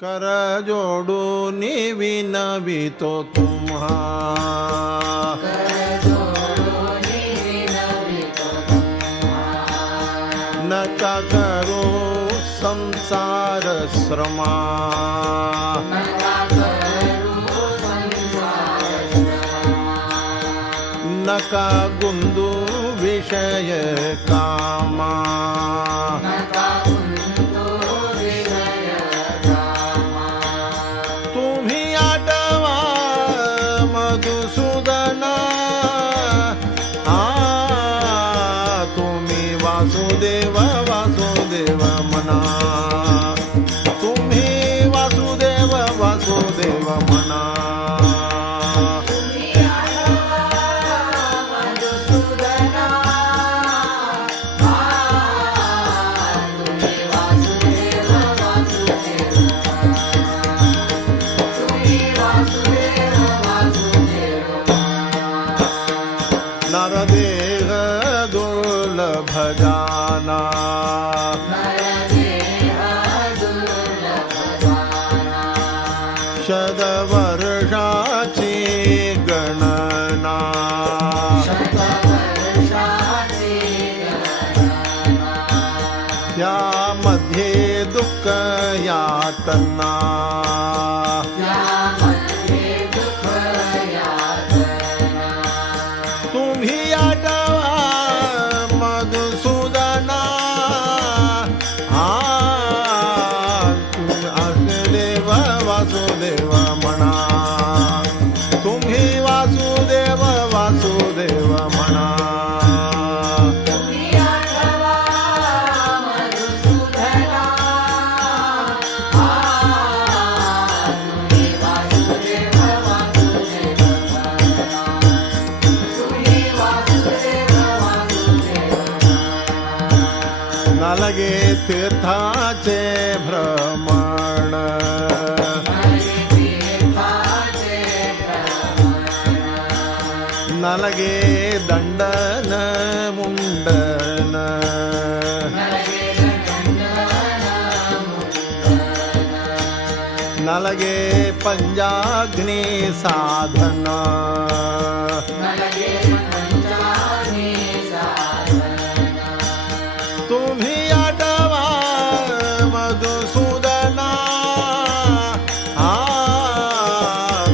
कर जोडून विनवितो तुम्हा नका करू संसार श्रमा नका गुंदू विषय कामा तुम्ही आठवा मधुसूदना तुम्ही वासुदेव वासुदेव मना तुम्ही वासुदेव वासुदेव मना नरदेह दुर्लभ जाना शतवर्षाची गणना यामध्ये दुःख यातना तुम्ही आठवा मधुसूदना वासुदेव वासुदेव म्हणा तुम्ही वासुदेव वासुदेव म्हणा नलगे तीर्थाचे भ्रमण नलगे दंडन मुंडन नलगे पंजाग्नी साधन तुम्ही आठवा मधुसूदना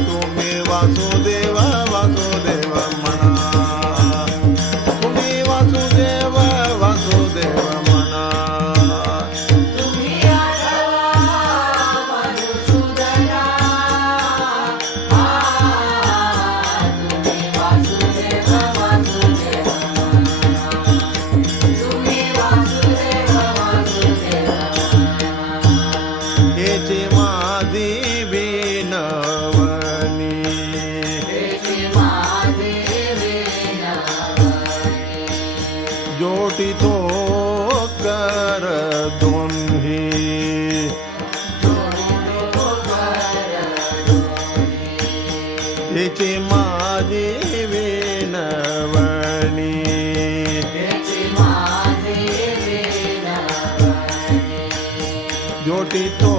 तुम्ही वासुदेव वासुदेव म्हणा तुम्ही वासुदेव वासुदेव म्हणा तुम्ही आठवा मधुसूदना तुम्ही वासुदेव वासुदेव हेची माझी विनवणी जोटितो कर दोन्ही हेची माझी विनवणी जोटितो